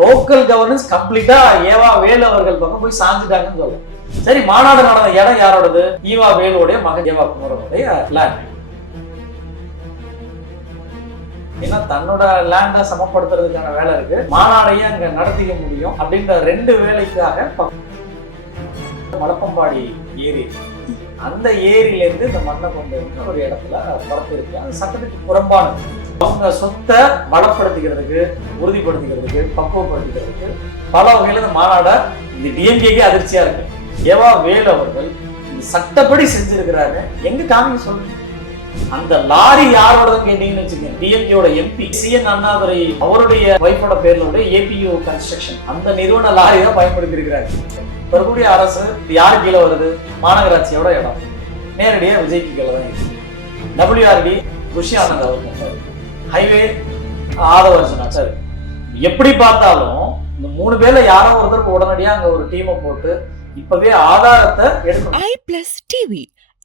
Local governance கம்ப்ளீட்டா ஏவா வேலு அவர்கள் பக்கம் போய் சாஞ்சிட்டாங்கன்னு சொல்லுவோம். சரி, மாநாடு நடந்த இடம் யாரோடது? ஈவா வேலுடைய மகன் ஏவா குமரனுடைய லேண்ட். ஏன்னா தன்னோட லேண்டை சமப்படுத்துறதுக்கான வேலை இருக்கு, மாநாடையே அங்க நடத்திக்க முடியும் அப்படின்ற ரெண்டு வேலைக்காக மலப்பம்பாடி ஏரி, அந்த ஏரியில இருந்து இந்த மண்ணை கொண்டு வந்து ஒரு இடத்துல பரப்பு இருக்கு. அது சட்டத்துக்கு புறம்பானது. அவங்க சொத்தை பலப்படுத்திக்கிறதுக்கு, உறுதிப்படுத்திக்கிறதுக்கு, பக்குவப்படுத்திக்கிறதுக்கு பல வகையில இந்த மாநாட இந்த டிஎம்கேக்கே அதிர்ச்சியா இருக்கு. ஏவா வேலு அவர்கள் இந்த சட்டப்படி செஞ்சிருக்கிறாங்க. எங்க காமிக்க சொல்லுங்க. அந்த லாரி யாரோடதுன்னு கேட்டீங்கன்னு வச்சுக்கோங்க, டிஎம்கேயோட எம்பி சிஎன் அண்ணாதுரை அவருடைய வைஃபோட பேர்ல ஏபியூ கன்ஸ்ட்ரக்ஷன் அந்த நிறுவன லாரி தான் பயன்படுத்தி இருக்கிறாங்க. வரக்கூடிய அரசு யாரு கீழே வருது? மாநகராட்சியோட இடம் நேரடியா விஜய்க்கு கீழே தான் இருக்கு. WRD ருஷி ஆனந்த் அவர், ஹைவே ஆதவர்ஜனா சார். எப்படி பார்த்தாலும் இந்த 3 பேர்ல யாரோ ஒருத்தருக்கு உடனடியா அங்க ஒரு டீமை போட்டு இப்பவே ஆதாரத்தை எடுக்கணும். iPlus TV,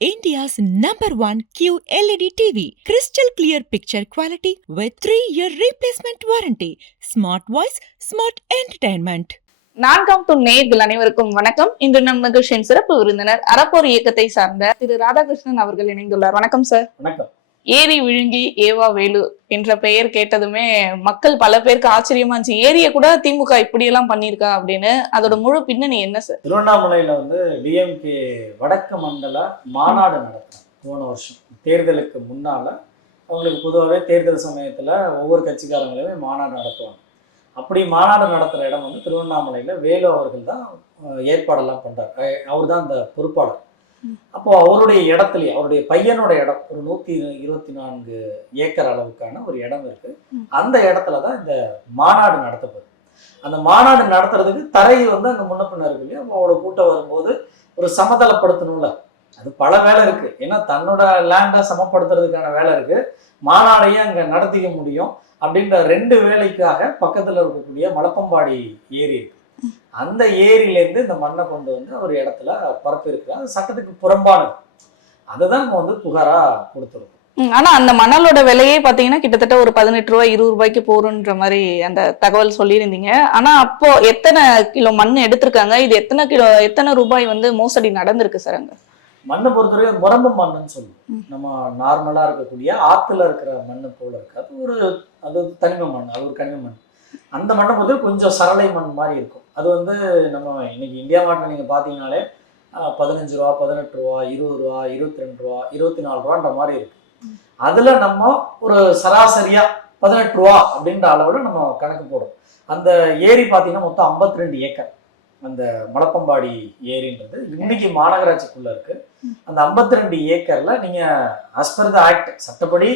India's #1 QLED TV, crystal clear picture quality with 3-year replacement warranty, smart voice, smart entertainment. 4 நேயர்கள் அனைவருக்கும் வணக்கம். இன்று நம் நிகழ்ச்சியின் சிறப்பு விருந்தினர் அறப்போர் இயக்கத்தை சார்ந்த திரு ராதாகிருஷ்ணன் அவர்கள் இணைந்துள்ளார். வணக்கம் சார். வணக்கம். ஏரி விழுங்கி ஏவா வேலு என்ற பெயர் கேட்டதுமே மக்கள் பல பேருக்கு ஆச்சரியமா இருந்துச்சு. ஏரிய கூட திமுக இப்படி எல்லாம் பண்ணிருக்கா அப்படின்னு. அதோட முழு பின்னணி என்ன சார்? திருவண்ணாமலையில டிஎம்கே வடக்கு மண்டல மாநாடு நடத்துறாங்க. போன வருஷம் தேர்தலுக்கு முன்னால அவங்களுக்கு பொதுவாகவே தேர்தல் சமயத்துல ஒவ்வொரு கட்சிக்காரங்களுமே மாநாடு நடத்துவாங்க. அப்படி மாநாடு நடத்துற இடம் திருவண்ணாமலையில வேலு அவர்கள் தான் ஏற்பாடெல்லாம் பண்றாரு. அவர் தான் அந்த பொறுப்பாளர். அப்போ அவருடைய இடத்துலயே அவருடைய பையனோட இடம் ஒரு 124 ஏக்கர் அளவுக்கான ஒரு இடம் இருக்கு. அந்த இடத்துலதான் இந்த மாநாடு நடத்தப்படுது. அந்த மாநாடு நடத்துறதுக்கு தரை அங்க முன்ன பின்ன இருக்கு இல்லையா? அவரோட கூட்டம் வரும்போது ஒரு சமதளப்படுத்தணும்ல, அது பல வேலை இருக்கு. ஏன்னா தன்னோட லேண்டை சமப்படுத்துறதுக்கான வேலை இருக்கு, மாநாடையே அங்க நடத்திக்க முடியும் அப்படின்ற ரெண்டு வேலைக்காக பக்கத்துல இருக்கக்கூடிய மலப்பம்பாடி ஏரி இருக்கு. அந்த ஏரியில இருந்து இந்த மண்ணை கொண்டு வந்து ஒரு இடத்துல பரப்பு இருக்கு. அது சட்டத்துக்கு புறம்பானது. அதுதான் நம்ம புகாரா கொடுத்துருக்கோம். ஆனா அந்த மணலோட விலையே பாத்தீங்கன்னா கிட்டத்தட்ட ஒரு 18 ரூபாய் 20 ரூபாய்க்கு போறன்ற மாதிரி அந்த தகவல் சொல்லியிருந்தீங்க. ஆனா அப்போ எத்தனை கிலோ மண் எடுத்திருக்காங்க? இது எத்தனை ரூபாய் மோசடி நடந்திருக்கு சார்? அங்க மண்ணை பொறுத்தவரை முரம்பு மண்ணுன்னு சொல்லுவோம். நம்ம நார்மலா இருக்கக்கூடிய ஆத்துல இருக்கிற மண்ணு போல இருக்காது. அது தனிம மண், அது ஒரு கனிம மண். அந்த மண்ணை பொறுத்தவரை கொஞ்சம் சரளை மண் மாதிரி இருக்கும். அது நம்ம இன்னைக்கு இந்தியா மாட்டில் நீங்க பாத்தீங்கன்னாலே 15 ரூபா, 18 ரூபா, 20 ரூபா, 22 ரூபா, 24 ரூபான்ற மாதிரி இருக்கு. அதுல நம்ம ஒரு சராசரியா 18 ரூபா அப்படின்ற அளவுல நம்ம கணக்கு போடும். அந்த ஏரி பாத்தீங்கன்னா மொத்தம் 52 ஏக்கர். அந்த மலப்பம்பாடி ஏரின்றது இன்னைக்கு மாநகராட்சிக்குள்ள இருக்கு. அந்த 52 ஏக்கர்ல நீங்க as per the ஆக்ட் சட்டப்படி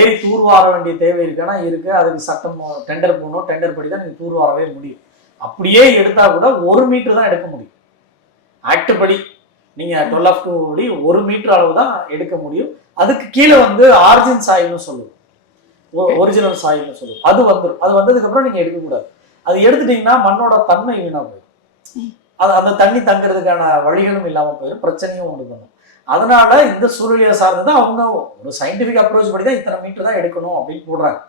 ஏரி தூர்வார வேண்டிய தேவை இருக்குன்னா இருக்கு. அதுக்கு சட்டம் டெண்டர் போகணும், டெண்டர் படி தான் நீங்க தூர்வாரவே முடியும். அப்படியே எடுத்தா கூட 1 மீட்டர் தான் எடுக்க முடியும். ஆக்ட் படி நீங்க 12 படி 1 மீட்டர் அளவு தான் எடுக்க முடியும். அதுக்கு கீழே ஆர்ஜின் சாயில்னு சொல்லுவோம், ஒரிஜினல் சாயில்னு சொல்லுவோம். அது வந்துடும். அது வந்ததுக்கு அப்புறம் நீங்க எடுக்கக்கூடாது. அது எடுத்துட்டீங்கன்னா மண்ணோட தன்மை வீணா போயிடும். அந்த தண்ணி தங்குறதுக்கான வழிகளும் இல்லாம போயிடும், பிரச்சனையும் உண்டு பண்ணும். அதனால இந்த சூழ்நிலையை சார்ந்துதான் அவங்க ஒரு சயின்டிபிக் அப்ரோச் படி தான் இத்தனை மீட்டர் தான் எடுக்கணும் அப்படின்னு போடுறாங்க.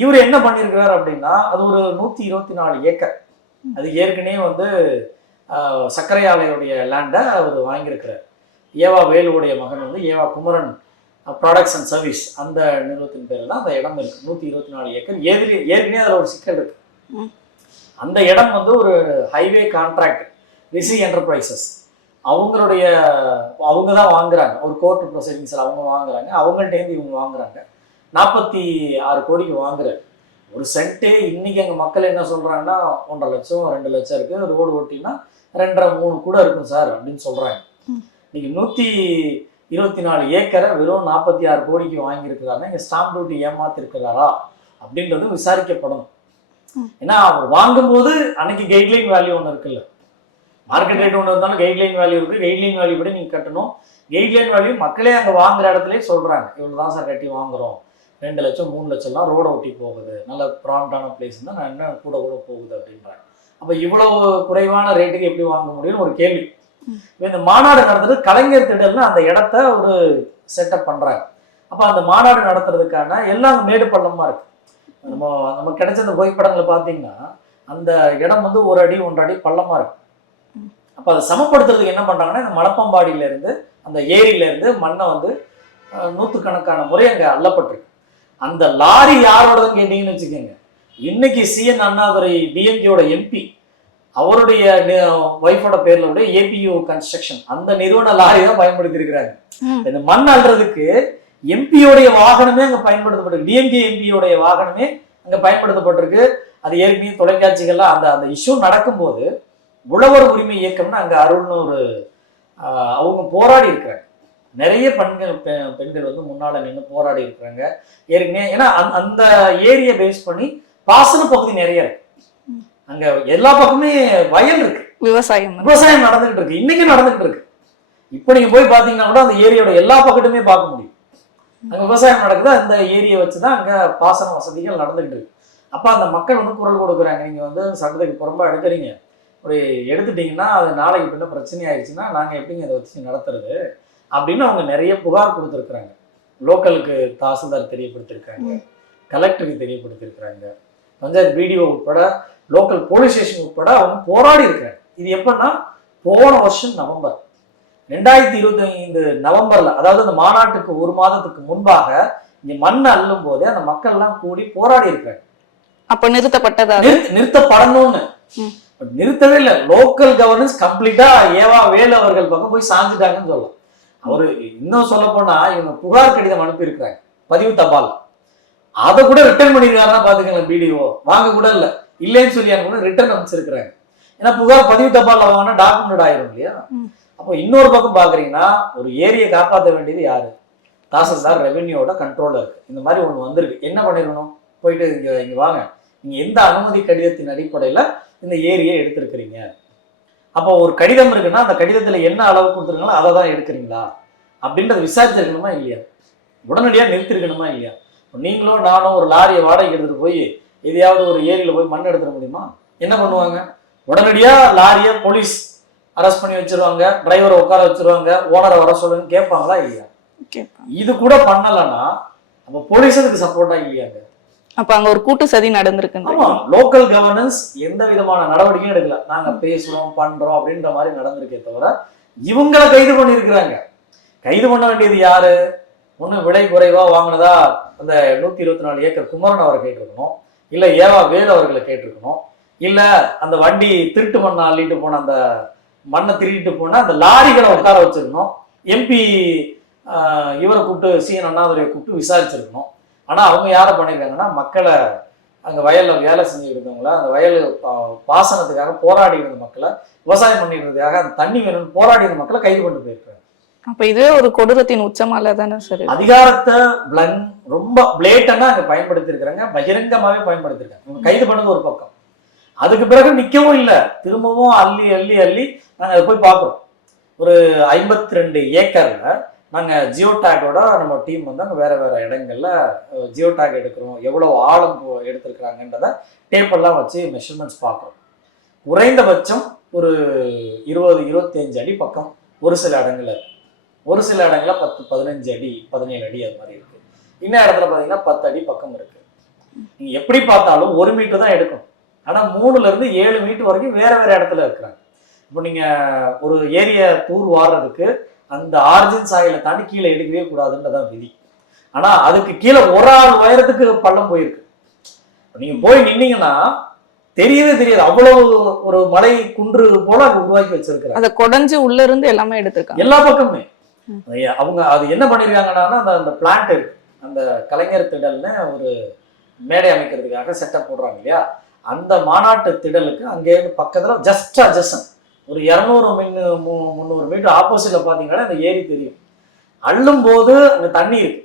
இவர் என்ன பண்ணியிருக்கிறார் அப்படின்னா, அது ஒரு 124 ஏக்கர். அது ஏற்கனவே சர்க்கரை ஆலையுடைய லேண்டை அவர் வாங்கியிருக்கிறார். ஏவா வேலுவுடைய மகன் ஏவா குமரன் ப்ராடக்ட்ஸ் அண்ட் சர்வீஸ் அந்த நிறுவனத்தின் பேரில் தான் அந்த இடம் இருக்கு. 124 ஏக்கர். ஏற்கனவே அதில் ஒரு சிக்கல் இருக்கு. அந்த இடம் ஒரு ஹைவே கான்ட்ராக்ட் ரிசி என்டர்பிரைசஸ் அவங்க தான் வாங்குறாங்க. ஒரு கோர்ட் ப்ரொசீடிங்ஸில் அவங்க வாங்குறாங்க. அவங்கள்ட்டேருந்து இவங்க வாங்குறாங்க. 46 கோடிக்கு வாங்குறாரு. ஒரு சென்ட்டே இன்னைக்கு எங்கள் மக்கள் என்ன சொல்றாங்கன்னா 1.5 லட்சம் 2 லட்சம் இருக்கு. ரோடு ஓட்டினா 2.5-3 கூட இருக்கும் சார் அப்படின்னு சொல்றாங்க. இன்னைக்கு 124 ஏக்கரை வெறும் 46 கோடிக்கு வாங்கியிருக்கிறாருன்னா இங்கே ஸ்டாம்ப் டியூட்டி ஏமாத்திருக்கிறாரா அப்படின்றது விசாரிக்கப்படணும். ஏன்னா அவர் வாங்கும்போது அன்னைக்கு கைட்லைன் வேல்யூ ஒன்று இருக்குல்ல, மார்க்கெட் ரேட் ஒன்று இருந்தாலும் கைட்லைன் வேல்யூ இருக்கு. கைட்லைன் வேல்யூ படி நீங்க கட்டணும். கைட்லைன் வேல்யூ மக்களே அங்கே வாங்குற இடத்துல சொல்றாங்க, இவ்வளவு தான் சார் கட்டி வாங்குறோம், 2 லட்சம் 3 லட்சம்லாம் ரோட ஒட்டி போகுது, நல்ல ப்ராண்டான பிளேஸ் தான், நான் என்ன கூட போகுது அப்படின்றாங்க. அப்ப இவ்வளவு குறைவான ரேட்டுக்கு எப்படி வாங்க முடியும்னு ஒரு கேள்வி. இந்த மாநாடு நடத்துறது கலைஞர் திடல்னு அந்த இடத்த ஒரு செட்டப் பண்றாங்க. அப்ப அந்த மாநாடு நடத்துறதுக்கான எல்லாம் மேடு பள்ளமா இருக்கு. நம்ம கிடைச்ச அந்த புகைப்படங்களை பார்த்தீங்கன்னா அந்த இடம் வந்து 1 அடி 1.5 அடி பள்ளமா இருக்கும். அப்போ அதை சமப்படுத்துறதுக்கு என்ன பண்றாங்கன்னா, இந்த மலப்பம்பாடியில இருந்து அந்த ஏரியில இருந்து மண்ணை வந்து நூற்றுக்கணக்கான முறை அங்க அள்ளப்பட்டிருக்கு. அந்த லாரி யாரோடதுன்னு கேட்டீங்கன்னு வச்சுக்கோங்க, இன்னைக்கு சிஎன் அண்ணாதுரை டிஎம்கேயோட எம்பி, அவருடைய ஒய்ஃபோட பேர்ல உடைய ஏபியூ கன்ஸ்ட்ரக்ஷன் அந்த நிறுவன லாரி தான் பயன்படுத்தி இருக்கிறாங்க. இந்த மண் அள்ளுறதுக்கு எம்பியோடைய வாகனமே அங்க பயன்படுத்தப்பட்டிருக்கு. டிஎம்கே எம்பியோடைய வாகனமே அங்க பயன்படுத்தப்பட்டிருக்கு. அது ஏற்கனவே தொலைக்காட்சிகள்லாம் அந்த அந்த இஷ்யூ நடக்கும்போது உழவர் உரிமை இயக்கம்னு அங்க அருள்னு ஒரு அவங்க போராடி இருக்கிறாங்க. நிறைய பெண்கள் வந்து முன்னால நின்று போராடி இருக்கிறாங்க ஏற்கனவே. ஏன்னா அந்த ஏரியை பேஸ் பண்ணி பாசன பகுதி நிறைய இருக்கு. அங்க எல்லா பக்கமே வயல் இருக்கு, விவசாயம் நடந்துகிட்டு இருக்கு, இன்னைக்கு நடந்துகிட்டு இருக்கு. இப்ப நீங்க போய் பாத்தீங்கன்னா கூட அந்த ஏரியோட எல்லா பக்கத்துமே பார்க்க முடியும். அங்க விவசாயம் நடக்குது, அந்த ஏரியை வச்சுதான் அங்க பாசன வசதிகள் நடந்துகிட்டு இருக்கு. அப்ப அந்த மக்கள் வந்து குரல் கொடுக்குறாங்க, நீங்க வந்து சட்டத்துக்கு புறம்பா எடுக்கிறீங்க, ஒரு எடுத்துட்டீங்கன்னா அது நாளைக்கு பின்ன பிரச்சனை ஆயிடுச்சுன்னா நாங்க எப்படிங்க அதை வச்சு நடத்துறது அப்படின்னு அவங்க நிறைய புகார் கொடுத்துருக்குறாங்க. லோக்கலுக்கு தாசில்தார் தெரியப்படுத்திருக்காங்க, கலெக்டருக்கு தெரியப்படுத்திருக்கிறாங்க, பஞ்சாயத்து பிடிஓ உட்பட லோக்கல் போலீஸ் ஸ்டேஷன் உட்பட அவங்க போராடி இருக்கிறாங்க. இது எப்பன்னா போன வருஷம் நவம்பர் 2025 நவம்பர்ல, அதாவது அந்த மாநாட்டுக்கு 1 மாதத்துக்கு முன்பாக இங்க மண் அள்ளும் போதே அந்த மக்கள் எல்லாம் கூடி போராடி இருக்காங்க. அப்ப நிறுத்தப்பட்டதா? நிறுத்தப்படணும்னு நிறுத்தவே இல்லை. லோக்கல் கவர்னன்ஸ் கம்ப்ளீட்டா ஏவா வேலு அவர்கள் பக்கம் போய் சாஞ்சிட்டாங்கன்னு சொல்லலாம். அவரு இன்னும் சொல்ல போனா இவங்க புகார் கடிதம் அனுப்பி இருக்கிறாங்க, பதிவு தபால். அதை கூட ரிட்டர்ன் பண்ணிருக்காருன்னா பாத்துக்கலாம். பிடிஓ வாங்க கூட இல்லை, இல்லைன்னு சொல்லி கூட ரிட்டர்ன் அனுப்பிச்சிருக்கிறாங்க. ஏன்னா புகார் பதிவு தபால் வாங்கினா டாக்குமெண்ட் ஆயிரும் இல்லையா. அப்போ இன்னொரு பக்கம் பாக்குறீங்கன்னா ஒரு ஏரியை காப்பாற்ற வேண்டியது யாரு? தாசில்தார், ரெவென்யூவோட கண்ட்ரோல்ல இருக்கு. இந்த மாதிரி ஒண்ணு வந்திருக்கு, என்ன பண்ணிடணும்? போயிட்டு இங்க வாங்க, நீங்க எந்த அனுமதி கடிதத்தின் அடிப்படையில இந்த ஏரியை எடுத்திருக்கிறீங்க, அப்போ ஒரு கடிதம் இருக்குன்னா அந்த கடிதத்துல என்ன அளவு கொடுத்துருக்காங்களோ அதை தான் எடுக்கிறீங்களா அப்படின்றத விசாரிச்சிருக்கணுமா இல்லையா? உடனடியா நிறுத்திருக்கணுமா இல்லையா? நீங்களும் நானும் ஒரு லாரியை வாடகைக்கு எடுத்துட்டு போய் எதையாவது ஒரு ஏரியில போய் மண் எடுத்துட முடியுமா? என்ன பண்ணுவாங்க? உடனடியா லாரியை போலீஸ் அரெஸ்ட் பண்ணி வச்சிருவாங்க, டிரைவரை உட்கார வச்சிருவாங்க, ஓனரை வர சொல்லுன்னு கேட்பாங்களா இல்லையா? இது கூட பண்ணலன்னா அப்ப போலீஸ் அதுக்கு சப்போர்ட்டா இல்லையாங்க? அப்ப அங்க ஒரு கூட்டு சதி நடந்திருக்கு. ஆமா, லோக்கல் கவர்னன்ஸ் எந்த விதமான நடவடிக்கையும் எடுக்கல. நாங்க பேசுறோம் பண்றோம் அப்படின்ற மாதிரி நடந்திருக்கே தவிர இவங்களை கைது பண்ணிருக்கிறாங்க. கைது பண்ண வேண்டியது யாரு? ஒண்ணு விலை குறைவா வாங்கினதா அந்த 124 ஏக்கர் குமரன் அவரை கேட்டிருக்கணும், இல்ல ஏவா வேலு அவர்களை கேட்டிருக்கணும், இல்ல அந்த வண்டி திருட்டு மண்ணை அள்ளிட்டு போன அந்த மண்ணை திருடிட்டு போன அந்த லாரிகளை உட்கார வச்சிருக்கணும், எம்பி இவரை கூப்பிட்டு சிஎன் அண்ணாதுரையை கூப்பிட்டு விசாரிச்சிருக்கணும். ஆனா அவங்க யாரை பண்ணியிருக்காங்கன்னா மக்களை அங்க வயல்ல வேலை செஞ்சுட்டு இருந்தவங்கள, அந்த வயல் பாசனத்துக்காக போராடி இருந்த மக்களை, விவசாயம் பண்ணிட்டு இருந்ததுக்காக அந்த தண்ணி வேணும்னு போராடி இருந்த மக்களை கைது கொண்டு போயிருக்காங்க. அப்ப இதுவே ஒரு கொடூரத்தின் உச்சமால தானே சார். அதிகாரத்தை ரொம்ப பிளேட்டண்டா அங்க பயன்படுத்தி இருக்கிறாங்க, பகிரங்கமாவே பயன்படுத்திருக்காங்க. கைது பண்ணது ஒரு பக்கம், அதுக்கு பிறகு நிக்கவும் இல்லை, திரும்பவும் அள்ளி அள்ளி அள்ளி நாங்க அதை போய் பார்க்கிறோம். ஒரு 52 ஏக்கர்ல நாங்க ஜியோ டேக்கோட நம்ம டீம் வந்து அங்கே வேற வேற இடங்கள்ல ஜியோ டேக் எடுக்கிறோம், எவ்வளவு ஆழம் எடுத்திருக்கிறாங்கன்றத டேப்பெல்லாம் வச்சு மெஷர்மெண்ட்ஸ் பார்க்குறோம். குறைந்தபட்சம் ஒரு 20-25 அடி பக்கம் ஒரு சில இடங்கள்ல இருக்கு, ஒரு சில இடங்கள்ல 10-15 அடி 17 அடி அது மாதிரி இருக்கு. இன்னும் இடத்துல பார்த்தீங்கன்னா 10 அடி பக்கம் இருக்கு. நீங்க எப்படி பார்த்தாலும் 1 மீட்டர் தான் எடுக்கணும், ஆனா 3ல இருந்து 7 மீட்டர் வரைக்கும் வேற வேற இடத்துல இருக்கிறாங்க. இப்போ நீங்க ஒரு ஏரியா தூர் வாடுறதுக்கு அந்த ஆர்ஜின் சாயில தாண்டி கீழே எடுக்கவே கூடாதுன்றதான் விதி. ஆனா அதுக்கு கீழே ஒரு ஆள் உயரத்துக்கு பள்ளம் போயிருக்கு. நீங்க போய் நின்னீங்கன்னா தெரியவே தெரியாது, அவ்வளவு ஒரு மலை குன்று போல அங்க உருவாக்கி வச்சிருக்காங்க. அதை கொடைஞ்சு உள்ள இருந்து எல்லாமே எடுத்திருக்காங்க, எல்லா பக்கமே. அவங்க அது என்ன பண்ணிருக்காங்கன்னா அந்த பிளான்ட் இருக்கு, அந்த கலைஞர் திடல்னு ஒரு மேடை அமைக்கிறதுக்காக செட்டப் போடுறாங்க இல்லையா, அந்த மாநாட்டு திடலுக்கு அங்கே பக்கத்துல ஜஸ்ட் அட்ஜஸ்ட் ஒரு 200-300 மீட்டர் ஆப்போசிட்ல பாத்தீங்கன்னா இந்த ஏரி தெரியும். அள்ளும் போது அங்க தண்ணி இருக்கு,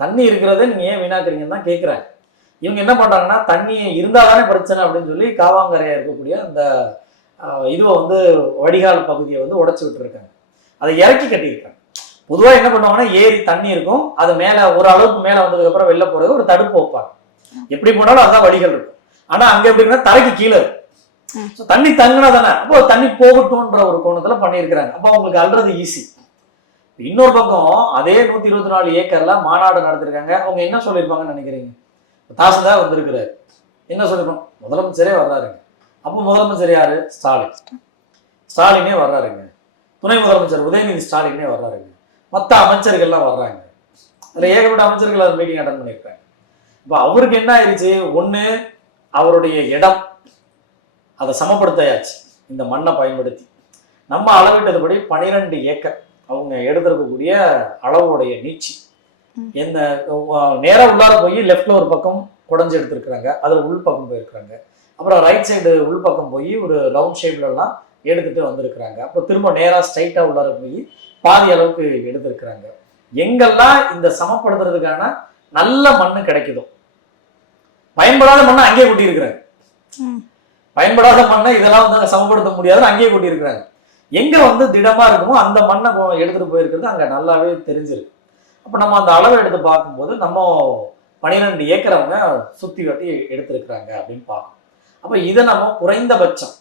தண்ணி இருக்கிறத நீங்க ஏன் வீணாக்குறீங்கன்னு தான் கேட்குறாங்க. இவங்க என்ன பண்றாங்கன்னா தண்ணி இருந்தாதானே பிரச்சனை அப்படின்னு சொல்லி காவாங்கரையா இருக்கக்கூடிய அந்த இதுவை வந்து வடிகால் பகுதியை வந்து உடைச்சு விட்டுருக்காங்க, அதை இறக்கி கட்டியிருக்காங்க. பொதுவாக என்ன பண்ணுவாங்கன்னா ஏரி தண்ணி இருக்கும், அது மேல ஒரு அளவுக்கு மேல வந்ததுக்கு அப்புறம் வெளில போறது ஒரு தடுப்பு வைப்பாங்க, எப்படி போனாலும் அதுதான் வடிகால் இருக்கும். ஆனா அங்க எப்படின்னா தரைக்கு கீழே இருக்கும், தண்ணி தங்கினா தானே, அப்போ தண்ணி போகட்டும்ன்ற ஒரு கோணத்துல பண்ணியிருக்கிறாங்க. அப்போ அவங்களுக்கு அல்றது ஈஸி. இன்னொரு பக்கம் அதே 124 ஏக்கர்ல மாநாடு நடத்திருக்காங்க. அவங்க என்ன சொல்லியிருப்பாங்கன்னு நினைக்கிறீங்க? தாசில்தார் வந்திருக்கிறாரு, என்ன சொல்லிருப்பாங்க? முதலமைச்சரே வர்றாருங்க, அப்போ முதலமைச்சர் யாரு? ஸ்டாலினே வர்றாருங்க. துணை முதலமைச்சர் உதயநிதி ஸ்டாலினே வர்றாருங்க. மற்ற அமைச்சர்கள்லாம் வர்றாங்க. அதுல ஏகப்பட்ட அமைச்சர்கள் அது மீட்டிங் அட்டன் பண்ணியிருக்காங்க. இப்போ அவருக்கு என்ன ஆயிடுச்சு? ஒண்ணு, அவருடைய இடம் அதை சமப்படுத்தாச்சு. இந்த மண்ணை பயன்படுத்தி நம்ம அளவிட்டதுபடி 12 ஏக்கர் அவங்க எடுத்திருக்கக்கூடிய அளவுடைய நீச்சி என்ன நேரா உள்ளார போய் லெஃப்ட்ல ஒரு பக்கம் குடஞ்சு எடுத்திருக்கிறாங்க, அதுல உள் பக்கம் போயிருக்கிறாங்க. அப்புறம் ரைட் சைடு உள் பக்கம் போய் ஒரு ரவுண்ட் ஷேப்ல எல்லாம் எடுத்துட்டு வந்திருக்கிறாங்க. அப்புறம் திரும்ப நேரா ஸ்ட்ரைட்டா உள்ளார போய் பாதி அளவுக்கு எடுத்திருக்கிறாங்க. எங்கெல்லாம் இந்த சமப்படுத்துறதுக்கான நல்ல மண்ணு கிடைக்குதோ, பயன்படாத மண்ணை அங்கேயே கூட்டி இருக்கிறாங்க. பயன்படாத மண்ணை இதெல்லாம் வந்து சமப்படுத்த முடியாதுன்னு அங்கேயே கூட்டி இருக்கிறாங்க. எங்க வந்து திடமா இருக்குமோ அந்த மண்ணை எடுத்துட்டு போயிருக்கிறது அங்க நல்லாவே தெரிஞ்சிருக்கு. அப்ப நம்ம அந்த அளவை எடுத்து பார்க்கும்போது நம்ம 12 ஏக்கர் அவங்க சுத்தி வட்டி எடுத்திருக்கிறாங்க அப்படின்னு பார்க்கணும். அப்ப இதை நம்ம குறைந்தபட்சம்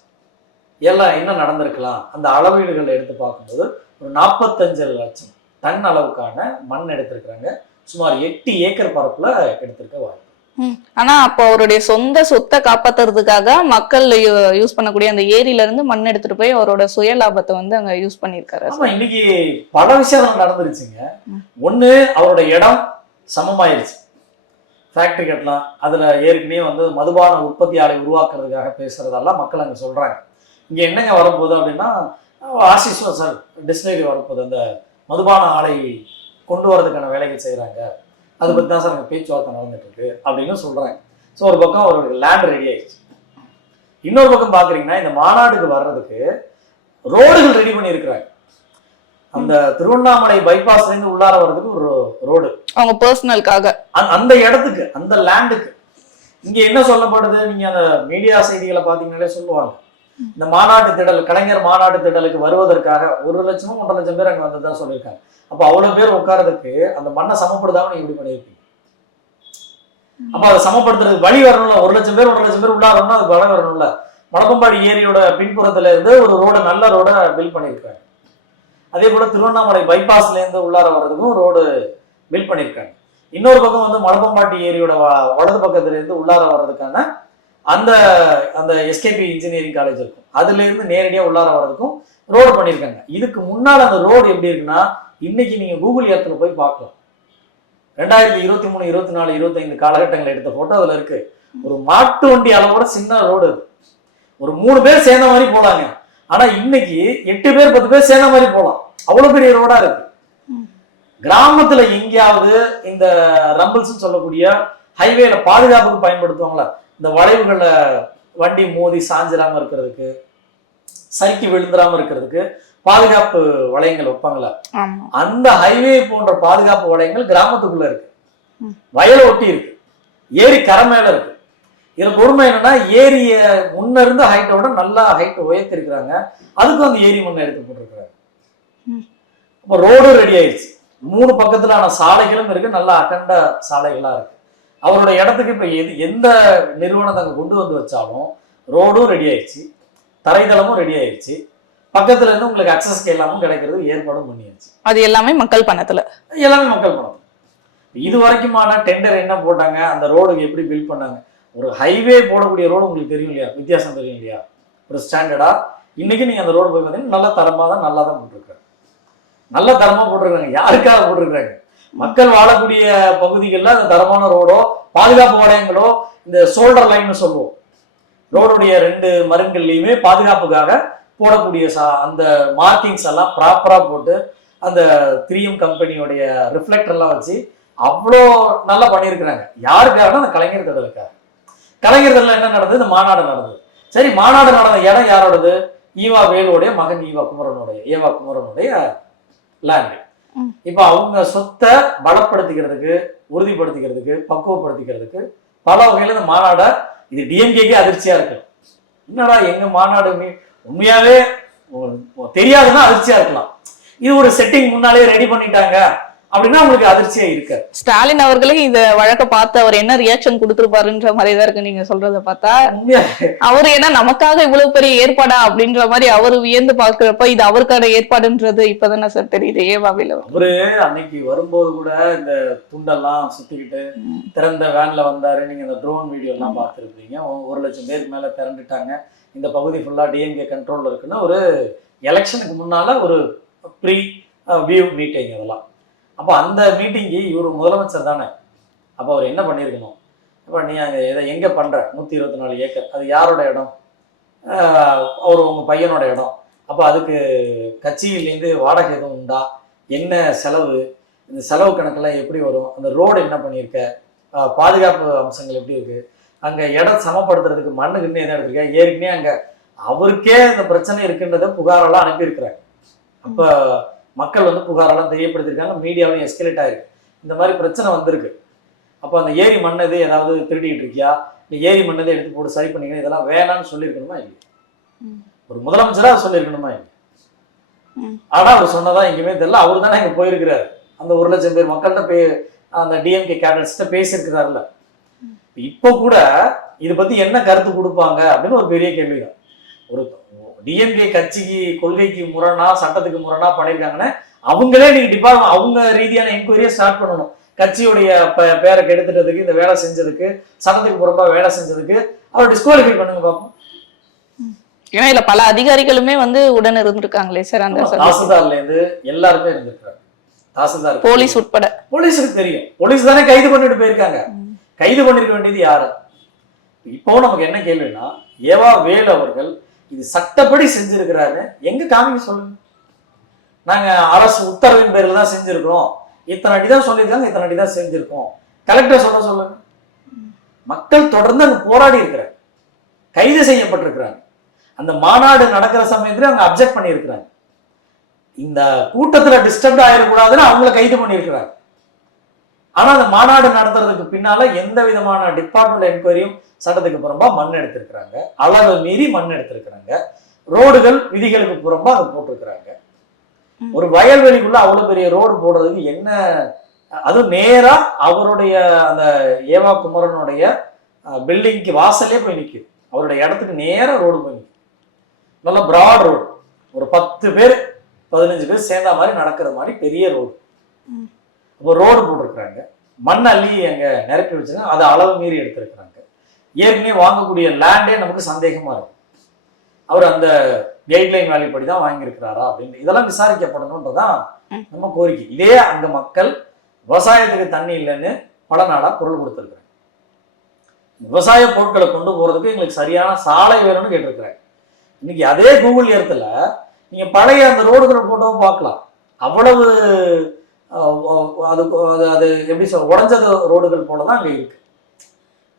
எல்லாம் என்ன நடந்திருக்கலாம் அந்த அளவீடுகள் எடுத்து பார்க்கும்போது ஒரு 45 லட்சம் டன் அளவுக்கான மண் எடுத்திருக்கிறாங்க. சுமார் 8 ஏக்கர் பரப்புல எடுத்திருக்க வாய்ப்பு. ஆனா அப்போ அவருடைய சொந்த சொத்தை காப்பாத்துறதுக்காக மக்கள் யூஸ் பண்ணக்கூடிய அந்த ஏரியில இருந்து மண் எடுத்துட்டு போய் அவரோட சுய லாபத்தை வந்து அங்க யூஸ் பண்ணிருக்காரு. ஆமா, இன்னைக்கு பல விஷயம் நடந்துருச்சுங்க. ஒண்ணு, அவரோட இடம் சமமாயிருச்சு, ஃபேக்டரி கட்டலாம். அதுல ஏற்கனவே வந்து மதுபான உற்பத்தி ஆலை உருவாக்குறதுக்காக பேசுறதெல்லாம் மக்கள் அங்க சொல்றாங்க. இங்க என்னங்க வரப்போகுது அப்படின்னா, ஆசிஸ்வா சார் டிஸ்டிலரி வரப்போகுது, அந்த மதுபான ஆலை கொண்டு வரதுக்கான வேலைகள் செய்யறாங்க, அதை பத்தி தான் சார் அங்கே பேச்சுவார்த்தை நடந்துட்டு இருக்கு அப்படின்னு சொல்றாங்க. ஸோ ஒரு பக்கம் அவருக்கு லேண்ட் ரெடி ஆயிடுச்சு. இன்னொரு பக்கம் பாக்குறீங்கன்னா இந்த மாநாடுக்கு வர்றதுக்கு ரோடுகள் ரெடி பண்ணி இருக்கிறாங்க. அந்த திருவண்ணாமலை பைபாஸ்ல இருந்து உள்ளார வர்றதுக்கு ஒரு ரோடு அவங்க பர்சனலுக்காக அந்த இடத்துக்கு, அந்த லேண்டுக்கு. இங்க என்ன சொல்லப்படுது, நீங்க அந்த மீடியா செய்திகளை பாத்தீங்கன்னாலே சொல்லுவாங்க, இந்த மாநாட்டு திடல், கலைஞர் மாநாட்டு திடலுக்கு வருவதற்காக 1 லட்சமும் 1.5 லட்சம் பேர் அங்க வந்ததுதான் சொல்லியிருக்காங்க. அப்ப அவ்வளவு பேர் உட்கார்றதுக்கு அந்த மண்ணை சமப்படுத்தாம நீங்க இப்படி பண்ணியிருப்பீங்க. அப்ப அதை சமப்படுத்துறதுக்கு வழி வரணும்ல. 1 லட்சம் பேர் 1.5 லட்சம் பேர் உள்ளாரணும்னா அதுக்கு வழி வரணும்ல. மணக்கம்பாடி ஏரியோட பின்புறத்துல இருந்து ஒரு ரோடு, நல்ல ரோட பில்ட் பண்ணியிருக்காங்க. அதே போல திருவண்ணாமலை பைபாஸ்ல இருந்து உள்ளார வர்றதுக்கும் ரோடு பில்ட் பண்ணியிருக்காங்க. இன்னொரு பக்கம் வந்து மணக்கம்பாட்டி ஏரியோட வலது பக்கத்துல இருந்து உள்ளார வர்றதுக்கான அந்த அந்த எஸ்கேபி இன்ஜினியரிங் காலேஜ் இருக்கும், அதுல இருந்து நேரடியா உள்ளார வர்றதுக்கும் ரோடு பண்ணியிருக்காங்க. இதுக்கு முன்னால் அந்த ரோடு எப்படி இருக்குன்னா, இன்னைக்கு நீங்க கூகுள் எர்த்ல போய் பார்க்கலாம். 2023, 24, 25 காலகட்டங்கள் எடுத்த போட்டோ அதுல இருக்கு. ஒரு மாட்டு வண்டி அளவோட சின்ன ரோடு, ஒரு 3 பேர் சேர்ந்த மாதிரி போலாங்க. ஆனா இன்னைக்கு 8 பேர் 10 பேர் சேர்ந்த மாதிரி போலாம், அவ்வளவு பெரிய ரோடா இருக்கு. கிராமத்துல எங்கேயாவது இந்த ரம்பிள்ஸ் சொல்லக்கூடிய ஹைவேல பாதுகாப்புக்கு பயன்படுத்துவாங்களா, இந்த வளைவுகள்ல வண்டி மோதி சாஞ்சிராம இருக்கிறதுக்கு, சறுக்கி விழுந்துராம இருக்கிறதுக்கு பாதுகாப்பு வளையங்கள் வைப்பாங்களா, அந்த ஹைவே போன்ற பாதுகாப்பு வளையங்கள் கிராமத்துக்குள்ள இருக்கு, வயல ஒட்டி இருக்கு, ஏரி கரை மேல இருக்கு. இதுல பொறுமை என்னன்னா, ஏரிய முன்ன இருந்த ஹைட்டோட நல்லா ஹைட் உயர்த்தி இருக்கிறாங்க, அதுக்கும் அந்த ஏரி மண்ணை எடுத்து போட்டிருக்கிறாங்க. அப்ப ரோடும் ரெடி ஆயிடுச்சு, 3 பக்கத்திலான சாலைகளும் இருக்கு, நல்ல அகண்ட சாலைகளா இருக்கு. அவரோட இடத்துக்கு இப்ப எந்த நிறுவனத்தை அங்க கொண்டு வந்து வச்சாலும் ரோடும் ரெடி ஆயிடுச்சு, தரைதளமும் ரெடி ஆயிடுச்சு, பக்கத்துல இருந்து உங்களுக்கு அக்சஸ் எல்லாமும் கிடைக்கிறது ஏற்பாடும் பண்ணியாச்சு. அது எல்லாமே மக்கள் பணத்துல, எல்லாமே மக்கள் பணம். இது வரைக்குமான டெண்டர் என்ன போட்டாங்க, அந்த ரோடுக்கு எப்படி பில்ட் பண்ணாங்க. ஒரு ஹைவே போடக்கூடிய ரோடு உங்களுக்கு தெரியும் இல்லையா, வித்தியாசம் தெரியும் இல்லையா, ஒரு ஸ்டாண்டர்டா. இன்னைக்கு நீங்க அந்த ரோடு போய் பார்த்தீங்கன்னா நல்ல தரமா தான், நல்லா தான் போட்டிருக்காங்க, நல்ல தரமா போட்டிருக்காங்க. யாருக்காக போட்டிருக்காங்க, மக்கள் வாழக்கூடிய பகுதிகளில் அந்த தரமான ரோடோ பாதுகாப்பு வளையங்களோ, இந்த ஷோல்டர் லைன்னு சொல்லுவோம், ரோடுடைய 2 மரங்கள்லையுமே பாதுகாப்புக்காக போடக்கூடிய அந்த மார்க்கிங்ஸ் எல்லாம் ப்ராப்பரா போட்டு, அந்த 3M கம்பெனியோடைய ரிஃப்ளெக்டர் எல்லாம் வச்சு அவ்வளோ நல்லா பண்ணியிருக்கிறாங்க. யாருக்காக, அந்த கலைஞர் திடலுக்காக. கலைஞர் திடல என்ன நடந்தது, இந்த மாநாடு நடந்தது. சரி, மாநாடு நடந்த இடம் யாரோடது, ஈவா வேலுடைய மகன் ஏவா குமரனுடைய லேண்ட். இப்ப அவங்க சொத்தை பலப்படுத்திக்கிறதுக்கு, உறுதிப்படுத்திக்கிறதுக்கு, பக்குவப்படுத்திக்கிறதுக்கு பல வகையில இந்த மாநாட, இது டிஎம்கேக்கே அதிர்ச்சியா இருக்கு. என்னடா எங்க மாநாடு உண்மையாவே தெரியாதுன்னா அதிர்ச்சியா இருக்கலாம். இது ஒரு செட்டிங் முன்னாலே ரெடி பண்ணிட்டாங்க அப்படின்னா உங்களுக்கு அதிர்ச்சியா இருக்க. ஸ்டாலின் அவர்களே இந்த வழக்க பார்த்து அவர் என்ன ரியாக்ஷன் கொடுத்திருப்பாருன்ற மாதிரி தான் இருக்கு நீங்க சொல்றத பார்த்தா. அவரு ஏன்னா நமக்காக இவ்வளவு பெரிய ஏற்பாடா அப்படின்ற மாதிரி அவரு வியந்து பாக்குறப்ப இது அவருக்கான ஏற்பாடுன்றது இப்பதானே சார் தெரியுது ஏவாவில. அவரு அன்னைக்கு வரும்போது கூட இந்த துண்டெல்லாம் சுத்திக்கிட்டு திறந்த வேன்ல வந்தாரு. நீங்க இந்த ட்ரோன் வீடியோ எல்லாம் பார்த்துருப்பீங்க. 1 லட்சம் பேருக்கு மேல திரண்டுட்டாங்க. இந்த பகுதி ஃபுல்லா டிஎம்கே கண்ட்ரோல்ல இருக்குன்னு ஒரு எலெக்ஷனுக்கு முன்னால ஒரு ப்ரீ வியூ மீட்டிங் அதெல்லாம். அப்போ அந்த மீட்டிங்கு இவர் முதலமைச்சர் தானே. அப்போ அவர் என்ன பண்ணியிருக்கணும்? அப்போ நீ அங்கே எங்கே பண்ணுற 124 ஏக்கர் அது யாரோட இடம்? அவர் உங்கள் பையனோட இடம். அப்போ அதுக்கு கட்சியிலேருந்து வாடகை எதுவும் உண்டா? என்ன செலவு? இந்த செலவு கணக்கெல்லாம் எப்படி வரும்? அந்த ரோடு என்ன பண்ணியிருக்க? பாதுகாப்பு அம்சங்கள் எப்படி இருக்குது? அங்கே இடம் சமப்படுத்துறதுக்கு மண்ணுக்குன்னு எதுவும் எடுத்துருக்க? ஏற்கனவே அங்கே அவருக்கே இந்த பிரச்சனை இருக்குன்றதை புகாரெல்லாம் அனுப்பியிருக்கிறாங்க. அப்போ மக்கள் வந்து புகாரெல்லாம் தெரியப்படுத்திருக்காங்க. மீடியாவிலும் எஸ்கலேட் ஆயிருக்கு. இந்த மாதிரி பிரச்சனை வந்திருக்கு. அப்போ அந்த ஏரி மண்ணது ஏதாவது திருடிட்டு இருக்கியா, இந்த ஏரி மண்ணதை எடுத்து போட்டு சரி பண்ணிக்கணும், இதெல்லாம் வேணான்னு சொல்லியிருக்கணுமா இல்லை? ஒரு முதலமைச்சராக சொல்லியிருக்கணுமா இல்லை? ஆனால் அவர் சொன்னதா எங்கேயுமே தெரியல. அவர் தானே இங்கே போயிருக்கிறாரு. அந்த 1 லட்சம் பேர் மக்கள்கிட்ட அந்த டிஎம்கே கேடட்ஸ்கிட்ட பேசியிருக்கிறாருல்ல. இப்போ கூட இதை பற்றி என்ன கருத்து கொடுப்பாங்க அப்படின்னு ஒரு பெரிய கேள்விதான். ஒரு டிஎம்கே கட்சிக்கு கொள்கைக்கு முரணா சட்டத்துக்கு முரணா பண்ணியிருக்காங்கன்னா அவங்களே நீங்க டிபார்ட்மெண்ட் அவங்க ரீதியான என்கொயரியை ஸ்டார்ட் பண்ணணும். கட்சியுடைய பேரை கெடுத்துட்டதுக்கு, இந்த வேலை செஞ்சதுக்கு, சட்டத்துக்கு புறம்பா வேலை செஞ்சதுக்கு அவர் டிஸ்குவாலிஃபை பண்ணுங்க பார்ப்போம். ஏன்னா இல்ல பல அதிகாரிகளுமே வந்து உடன் இருந்திருக்காங்களே சார். அந்த தாசில்தார்ல இருந்து எல்லாருமே இருந்திருக்காங்க. தாசில்தார் போலீஸ் உட்பட. போலீஸுக்கு தெரியும். போலீஸ் தானே கைது பண்ணிட்டு போயிருக்காங்க. கைது பண்ணிருக்க வேண்டியது யாரு? இப்போ நமக்கு என்ன கேள்வின்னா, ஏவா வேலு அவர்கள் இது சட்டப்படி செஞ்சிருக்கிறாரு எங்க காமிக்க சொல்லுங்க. நாங்க அரசு உத்தரவின் பேர்ல தான் செஞ்சிருக்கோம், இத்தனை அடி தான் சொல்லியிருக்காங்க, இத்தனை அடி தான் செஞ்சிருக்கோம், கலெக்டர் சொல்லுங்க. மக்கள் தொடர்ந்து அங்க போராடி இருக்கிறாங்க, கைது செய்யப்பட்டிருக்கிறாங்க. அந்த மாநாடு நடக்கிற சமயத்துல அவங்க அப்செக்ட் பண்ணியிருக்கிறாங்க. இந்த கூட்டத்துல டிஸ்டர்ப் ஆயிடக்கூடாதுன்னு அவங்கள கைது பண்ணியிருக்கிறாங்க. ஆனா அந்த மாநாடு நடத்துறதுக்கு பின்னால எந்த விதமான டிபார்ட்மெண்ட் என்கொயரியும் சட்டத்துக்கு புறம்பா மண் எடுத்திருக்கிறாங்க, அளவு மீறி மண் எடுத்திருக்கிறாங்க, ரோடுகள் விதிகளுக்கு புறம்பா அதை போட்டிருக்கிறாங்க. ஒரு வயல்வெளிக்குள்ள அவ்வளவு பெரிய ரோடு போடுறதுக்கு என்ன, அதுவும் நேரா அவருடைய அந்த ஏவா குமரனுடைய பில்டிங்க்கு வாசலே போய் நிற்குது. அவருடைய இடத்துக்கு நேரா ரோடு போய் நிற்குது. நல்ல பிராட் ரோடு, ஒரு 10 பேர் 15 பேர் சேர்ந்த மாதிரி நடக்கிற மாதிரி பெரிய ரோடு. இப்போ ரோடு போட்டிருக்கிறாங்க, மண் அள்ளி அங்க நிரப்பி வச்சுங்க, அதை அளவு மீறி எடுத்திருக்கிறாங்க. ஏற்கனவே வாங்கக்கூடிய லேண்டே நமக்கு சந்தேகமா இருக்கு. அவர் அந்த கைட்லைன் வேலைப்படி தான் வாங்கியிருக்கிறாரா அப்படின்னு இதெல்லாம் விசாரிக்கப்படணும்ன்றதான் நம்ம கோரிக்கை. இதே அங்க மக்கள் விவசாயத்துக்கு தண்ணி இல்லைன்னு பல நாளா குரல் கொடுத்துருக்குறாங்க. விவசாய பொருட்களை கொண்டு போறதுக்கு எங்களுக்கு சரியான சாலை வேணும்னு கேட்டிருக்கிறாங்க. இன்னைக்கு அதே கூகுள் எர்த்துல நீங்க பழைய அந்த ரோடுகளை போட்டோம் பார்க்கலாம். அவ்வளவு அது அது எப்படி சொல்ற உடஞ்சது ரோடுகள் போலதான் அங்க இருக்கு.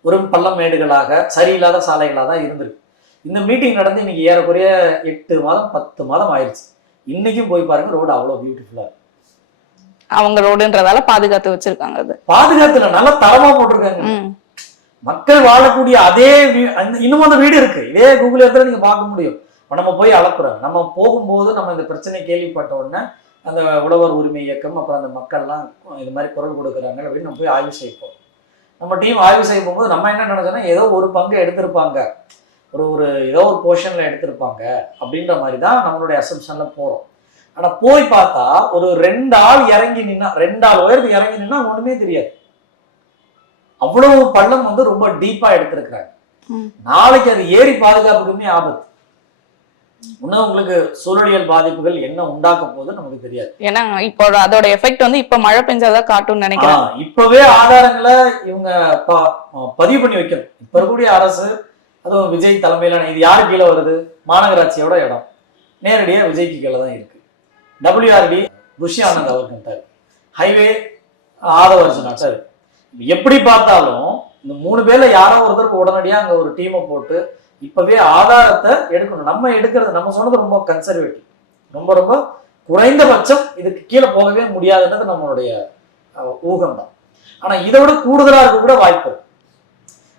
ஒரு பள்ளம் மேடுகளாக சரியில்லாத சாலைகளாக தான் இருந்திருக்கு. இந்த மீட்டிங் நடந்து இன்னைக்கு ஏறக்குறைய 8 மாதம் 10 மாதம் ஆயிடுச்சு. இன்னைக்கும் போய் பாருங்க, ரோடு அவ்வளவு பியூட்டிஃபுல்லா இருக்கு. அவங்க ரோடுன்றதால பாதுகாத்து வச்சிருக்காங்க. அது பாதுகாத்துல நல்லா தரமா போட்டிருக்காங்க. மக்கள் வாழக்கூடிய அதே இன்னும் அந்த வீடு இருக்கு. இதே கூகுள் இடத்துல நீங்க பார்க்க முடியும். நம்ம போய் அளக்குறோம். நம்ம போகும்போது நம்ம இந்த பிரச்சனை கேள்விப்பட்ட உடனே அந்த உழவர் உரிமை இயக்கம் அப்புறம் அந்த மக்கள்லாம் இது மாதிரி குரல் கொடுக்குறாங்க அப்படின்னு நம்ம போய் ஆய்வு செய்வோம். நம்ம டீம் ஆய்வு செய்யும் போகும்போது நம்ம என்ன நினைச்சோன்னா ஏதோ ஒரு பங்கு எடுத்திருப்பாங்க, ஒரு ஏதோ ஒரு போர்ஷன்ல எடுத்திருப்பாங்க அப்படின்ற மாதிரி தான் நம்மளுடைய அசம்ஷன்ல போறோம். ஆனா போய் பார்த்தா ஒரு 2 ஆள் இறங்கி நின்னா, 2 ஆள் உயரத்துக்கு இறங்கி நின்னா ஒண்ணுமே தெரியாது. அவ்வளவு பள்ளம் வந்து ரொம்ப டீப்பா எடுத்திருக்கிறாங்க. நாளைக்கு அது ஏரி பாதுகாப்புக்குமே ஆபத்து. இன்னும் உங்களுக்கு சூழலியல் பாதிப்புகள் என்ன உண்டாக்க போகுது நமக்கு தெரியாது. ஏன்னா இப்போ அதோட எஃபெக்ட் வந்து இப்ப மழை பெஞ்சாதான் காட்டும்னு நினைக்கிறேன். இப்பவே ஆதாரங்களை இவங்க பதிவு பண்ணி வைக்கணும். இப்ப இருக்கக்கூடிய அரசு, அதுவும் விஜய் தலைமையிலான, இது யாரு கீழே வருது? மாநகராட்சியோட இடம் நேரடியா விஜய்க்கு கீழே தான் இருக்கு. WRD புஷி ஆனந்த் அவர்கிட்ட, ஹைவே ஆதவர்ஜனாட்டாரு. எப்படி பார்த்தாலும் இந்த 3 பேர்ல யாரோ ஒருத்தருக்கு உடனடியா அங்க ஒரு டீமை போட்டு இப்பவே ஆதாரத்தை எடுக்கணும். நம்ம எடுக்கிறது, நம்ம சொன்னது ரொம்ப கன்சர்வேட்டிவ், ரொம்ப ரொம்ப குறைந்தபட்சம் இதுக்கு கீழே போகவே முடியாதுன்றது நம்மளுடைய ஊகம் தான். ஆனா இதை விட கூடுதலா இருக்க கூட வாய்ப்பு.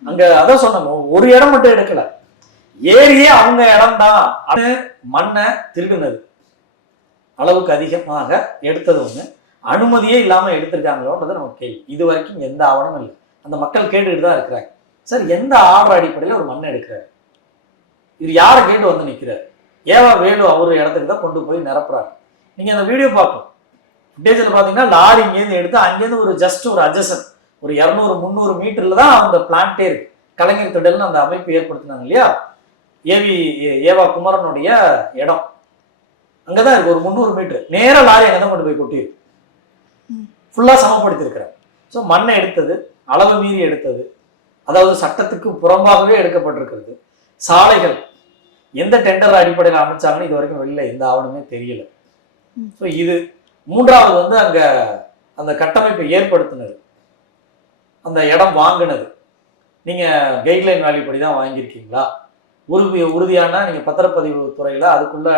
அங்க அதான் சொன்னோம், ஒரு இடம் மட்டும் எடுக்கல, ஏரியே அவங்க இடம் தான். மண்ணை திருடுனது அளவுக்கு அதிகமாக எடுத்தது ஒண்ணு, அனுமதியே இல்லாம எடுத்திருக்காங்களோன்றது நமக்கு கேள்வி. இது வரைக்கும் எந்த ஆவணமும் இல்லை. அந்த மக்கள் கேட்டுட்டு தான் இருக்கிறாங்க. சார் எந்த ஆர்டர் அடிப்படையில் ஒரு மண்ணை எடுக்கிறாரு? இது யாரை கேட்டு வந்து நிற்கிறாரு? ஏவா வேலு அவர் இடத்துக்கு தான் கொண்டு போய் நிரப்புறாங்க. நீங்க அந்த வீடியோ பார்க்கணும். ஃபுட்டேஜில் பார்த்தீங்கன்னா லாரி இங்கேருந்து எடுத்து அங்கேருந்து ஒரு ஜஸ்ட் ஒரு அட்ஜசன் ஒரு 200-300 மீட்டர்ல தான் அந்த பிளான்ட்டே இருக்கு. கலைஞர் திடல்னு அந்த அமைப்பு ஏற்படுத்தினாங்க இல்லையா, ஏவா குமரனுடைய இடம் அங்கதான் இருக்கு. ஒரு 300 மீட்டர் நேர லாரி அங்கதான் கொண்டு போய் கொட்டியிருக்கு. ஃபுல்லா சமப்படுத்தி இருக்கிறாங்க. ஸோ மண்ணை எடுத்தது, அளவு மீறி எடுத்தது, அதாவது சட்டத்துக்கு புறம்பாகவே எடுக்கப்பட்டிருக்கிறது. சாலைகள் எந்த டெண்டர் அடிப்படையில் அமைச்சாங்கன்னு இது வரைக்கும் வெளில எந்த ஆவணமே தெரியல. ஸோ இது மூன்றாவது வந்து அங்க அந்த கட்டமைப்பை ஏற்படுத்தினது, அந்த இடம் வாங்கினது, நீங்க கைட்லைன் வேல்யூ படி தான் வாங்கியிருக்கீங்களா? உறுதியான நீங்க பத்திரப்பதிவு துறையில அதுக்குள்ள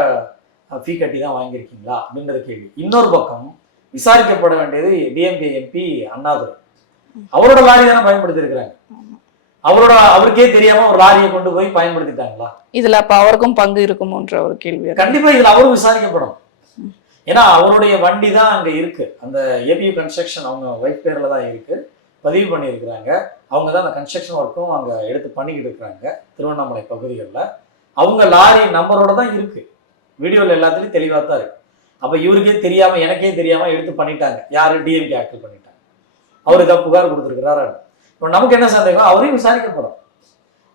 ஃபீ கட்டி தான் வாங்கியிருக்கீங்களா அப்படின்றது கேள்வி. இன்னொரு பக்கம் விசாரிக்கப்பட வேண்டியது டிஎம்கே எம்பி அண்ணாதுரை. அவரோட லாரி தானே பயன்படுத்தி இருக்கிறாங்க. அவருக்கே தெரியாம ஒரு லாரியை கொண்டு போய் பயன்படுத்திட்டாங்களா? இதுல அப்ப அவருக்கும் பங்கு இருக்குமோன்ற ஒரு கேள்வி. கண்டிப்பா இதுல அவரும் விசாரிக்கப்படும். ஏன்னா அவருடைய வண்டி தான் அங்க இருக்கு. அந்த ஏபியூ கன்ஸ்ட்ரக்ஷன் அவங்க ஒய்ஃப் பேர்ல தான் இருக்கு, பதிவு பண்ணியிருக்கிறாங்க. அவங்க தான் அந்த கன்ஸ்ட்ரக்ஷன் ஒர்க்கும் அங்க எடுத்து பண்ணிக்கிட்டு இருக்கிறாங்க திருவண்ணாமலை பகுதிகளில். அவங்க லாரி நம்பரோட தான் இருக்கு. வீடியோவில் எல்லாத்துலேயும் தெளிவாக தான் இருக்கு. அப்போ இவருக்கே தெரியாம எனக்கே தெரியாம எடுத்து பண்ணிட்டாங்க. யாரு? டிஎம்கே ஆக்டிவ் பண்ணிட்டாங்க. அவர் இதை புகார் கொடுத்துருக்கிறாரு. இப்போ நமக்கு என்ன சந்தேகம்? அவரையும் விசாரிக்கப்படும்.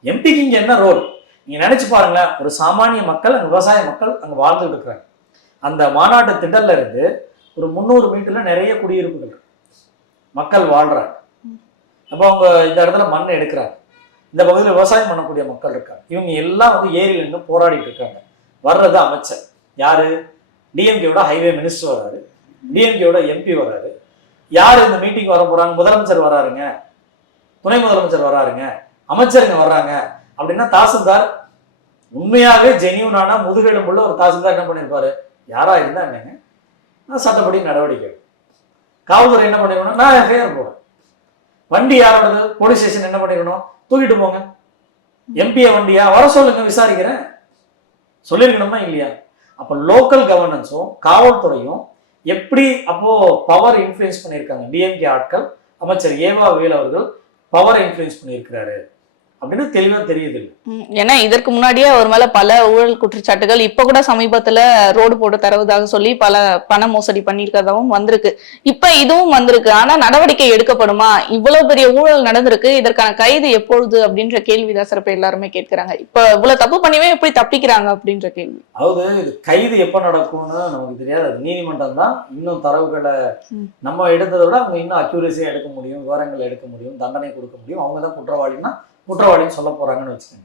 எம்பிக்கு இங்க என்ன ரோல்? நீங்க நினைச்சு பாருங்களேன். ஒரு சாமானிய மக்கள், விவசாய மக்கள் அங்க வாழ்ந்துட்டு இருக்கிறாங்க. அந்த மாநாட்டு திடல்ல இருந்து ஒரு 300 மீட்டர்ல நிறைய குடியிருப்புகள் மக்கள் வாழ்றாங்க. அப்போ அவங்க இந்த இடத்துல மண் எடுக்கிறாங்க. இந்த பகுதியில் விவசாயம் பண்ணக்கூடிய மக்கள் இருக்காங்க. இவங்க எல்லாம் வந்து ஏரியில இருந்து போராடிட்டு இருக்காங்க. வர்றது அமைச்சர் யாரு? டிஎம்கேயோட ஹைவே மினிஸ்டர் வராரு, டிஎம்கேயோட எம்பி வராரு. யாரு இந்த மீட்டிங் வர போறாங்க? முதலமைச்சர் வராருங்க, துணை முதலமைச்சர் வராருங்க, அமைச்சருங்க வர்றாங்க. அப்படின்னா தாசில்தார் உண்மையாவே ஜெனியூனான முதுகெலும்புள்ள ஒரு தாசில்தார் என்ன பண்ணிருப்பாரு? யாரா இருந்தா என்னங்க, நான் சட்டப்படி நடவடிக்கை. காவல்துறை என்ன பண்ணிருக்கணும்? நான் எஃப்ஐஆர் போடுறேன். வண்டி யாரோடது? போலீஸ் ஸ்டேஷன் என்ன பண்ணிருக்கணும்? தூக்கிட்டு போங்க. எம்பிய வண்டியா? வர சொல்லுங்க, விசாரிக்கிறேன் சொல்லியிருக்கணுமா இல்லையா? அப்ப லோக்கல் கவர்னன்ஸும் காவல்துறையும் எப்படி அப்போ பவர் இன்ஃப்ளூயன்ஸ் பண்ணியிருக்காங்க? டிஎம்கே ஆட்கள், அமைச்சர் ஏவா வேலு அவர்கள் பவர் இன்ஃப்ளூயன்ஸ் பண்ணியிருக்கிறாரு அப்படின்னு தெளிவா தெரியுது. ஏன்னா இதற்கு முன்னாடியே அவர் மேல பல ஊழல் குற்றச்சாட்டுகள், இப்ப கூட சமீபத்துல ரோடு போட்டு தருவதாக சொல்லி பல பண மோசடி பண்ணியிருக்கிறதாவும் வந்திருக்கு. இப்ப இதுவும் வந்திருக்கு. ஆனா நடவடிக்கை எடுக்கப்படுமா? இவ்வளவு பெரிய ஊழல் நடந்திருக்கு, இதற்கான கைது எப்பொழுது அப்படின்ற கேள்விதான் சிறப்பு எல்லாருமே கேட்கிறாங்க. இப்ப இவ்வளவு தப்பு பண்ணிவே எப்படி தப்பிக்கிறாங்க அப்படின்ற கேள்வி. அதாவது இது கைது எப்ப நடக்கும்னு நமக்கு தெரியாது. நீதிமன்றம் தான் இன்னும் தரவுகளை நம்ம எடுத்ததை விட அவங்க இன்னும் அக்யூரேசியா எடுக்க முடியும், விவரங்கள் எடுக்க முடியும், தண்டனை கொடுக்க முடியும். அவங்க தான் குற்றவாளின்னு சொல்ல போறாங்கன்னு வச்சுக்கோங்க.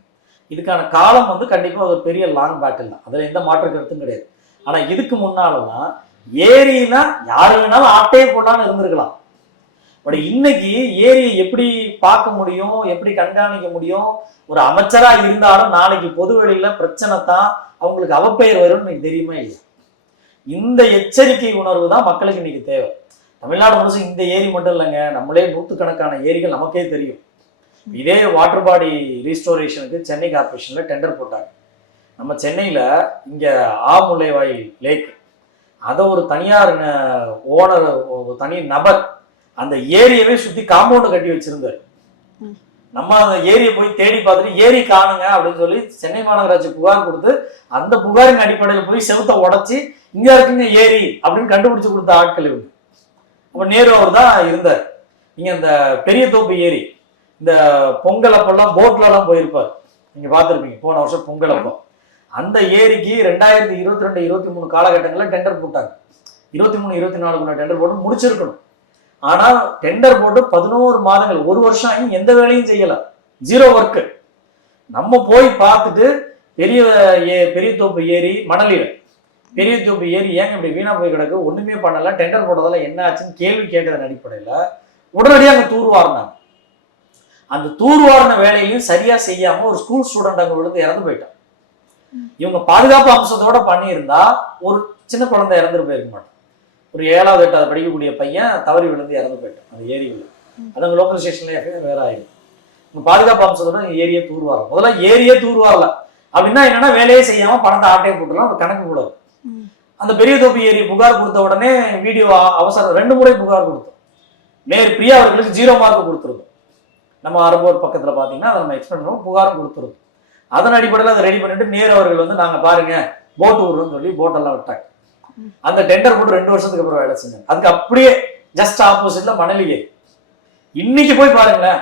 இதுக்கான காலம் வந்து கண்டிப்பா ஒரு பெரிய லாங் பேட்டில் தான், அதுல எந்த மாற்று கருத்தும் கிடையாது. ஆனா இதுக்கு முன்னாலதான் ஏரினா யாரு வேணாலும் ஆட்டையே போடலான்னு இருந்திருக்கலாம். பட் இன்னைக்கு ஏரியை எப்படி பார்க்க முடியும், எப்படி கண்காணிக்க முடியும்? ஒரு அமைச்சரா இருந்தாலும் நாளைக்கு பொது வெளியில பிரச்சனை தான், அவங்களுக்கு அவப்பெயர் வரும்னு எனக்கு தெரியுமா இல்லையா? இந்த எச்சரிக்கை உணர்வு தான் மக்களுக்கு இன்னைக்கு தேவை. தமிழ்நாடு முழுசும் இந்த ஏரி மட்டும் இல்லைங்க, நம்மளே நூற்றுக்கணக்கான ஏரிகள் நமக்கே தெரியும். இதே வாட்டர் பாடி ரீஸ்டோரேஷனுக்கு சென்னை கார்பரேஷன்ல டெண்டர் போட்டாங்க. நம்ம சென்னையில இங்க ஆமுல்லைவாயில் லேக், அதை ஒரு தனியார் ஓனர், தனி நபர் அந்த ஏரியவே சுத்தி காம்பவுண்ட் கட்டி வச்சிருந்தாரு. நம்ம அந்த ஏரியை போய் தேடி பார்த்துட்டு ஏரி காணுங்க அப்படின்னு சொல்லி சென்னை மாநகராட்சி புகார் கொடுத்து, அந்த புகாரின் அடிப்படையில் போய் செவுத்த உடைச்சி இங்க இருக்குங்க ஏரி அப்படின்னு கண்டுபிடிச்சு கொடுத்த ஆட்கள் இவங்க. அப்ப நேரு அவர் தான் இருந்தார். நீங்க அந்த பெரிய தோப்பு ஏரி, இந்த பொங்கல் அப்பெல்லாம் போட்ல எல்லாம் போயிருப்பார், நீங்க பார்த்துருப்பீங்க போன வருஷம் பொங்கல் அப்போ. அந்த ஏரிக்கு 2022-23 காலகட்டங்களில் டெண்டர் போட்டாங்க. 23-24 டெண்டர் போட்டு முடிச்சிருக்கணும். ஆனா டெண்டர் போட்டு 11 மாதங்கள், ஒரு வருஷம் ஆகி எந்த வேலையும் செய்யல, ஜீரோ ஒர்க்கு. நம்ம போய் பார்த்துட்டு பெரிய தோப்பு ஏரி, மணலில பெரிய தோப்பு ஏரி ஏங்க இப்படி வீணா போய் கிடக்கு, ஒண்ணுமே பண்ணல, டெண்டர் போட்டதெல்லாம் என்ன ஆச்சுன்னு கேள்வி கேட்டதன் அடிப்படையில உடனடியாக அங்க தூர்வாரினாங்க. அந்த தூர்வாரின வேலையிலையும் சரியா செய்யாம ஒரு ஸ்கூல் ஸ்டூடெண்ட் அங்க விழுந்து இறந்து போயிட்டான். இவங்க பாதுகாப்பு அம்சத்தோட பண்ணியிருந்தா ஒரு சின்ன குழந்தை இறந்துட்டு போயிருக்க மாட்டான். ஒரு 7வது 8வது படிக்கக்கூடிய பையன் தவறி விழுந்து இறந்து போயிட்டான் அந்த ஏரியில். அது அங்கே லோக்கல் ஸ்டேஷன்ல வேற ஆயிடும். பாதுகாப்பு அம்சத்தோட ஏரியே தூர்வாரம். முதல்ல ஏரியே தூர்வாரல அப்படின்னா என்னன்னா வேலையே செய்யாம பணத்தை ஆட்டையை போட்டுலாம் ஒரு கணக்கு கூடாது. அந்த பெரிய தோப்பி ஏரி புகார் கொடுத்த உடனே வீடியோ அவசரம் 2 முறை புகார் கொடுத்தோம். மேயர் பிரியா அவர்களுக்கு 0 மார்க் கொடுத்துருந்தோம். நம்ம அரும்போர் பக்கத்துல பாத்தீங்கன்னா அதை நம்ம எக்ஸ்பிளைன் பண்ணுவோம், புகாரும் கொடுத்துருந்தோம். அதன் அடிப்படையில் அதை ரெடி பண்ணிட்டு நேரு அவர்கள் வந்து நாங்க பாருங்க போட் விடுறோம்னு சொல்லி போட்டெல்லாம் விட்டாங்க. அந்த டெண்டர் போட்டு 2 வருஷத்துக்கு அப்புறம் வேலை செஞ்சாங்க. அதுக்கு அப்படியே ஜஸ்ட் ஆப்போசிட்ல மணலியே இன்னைக்கு போய் பாருங்களேன்,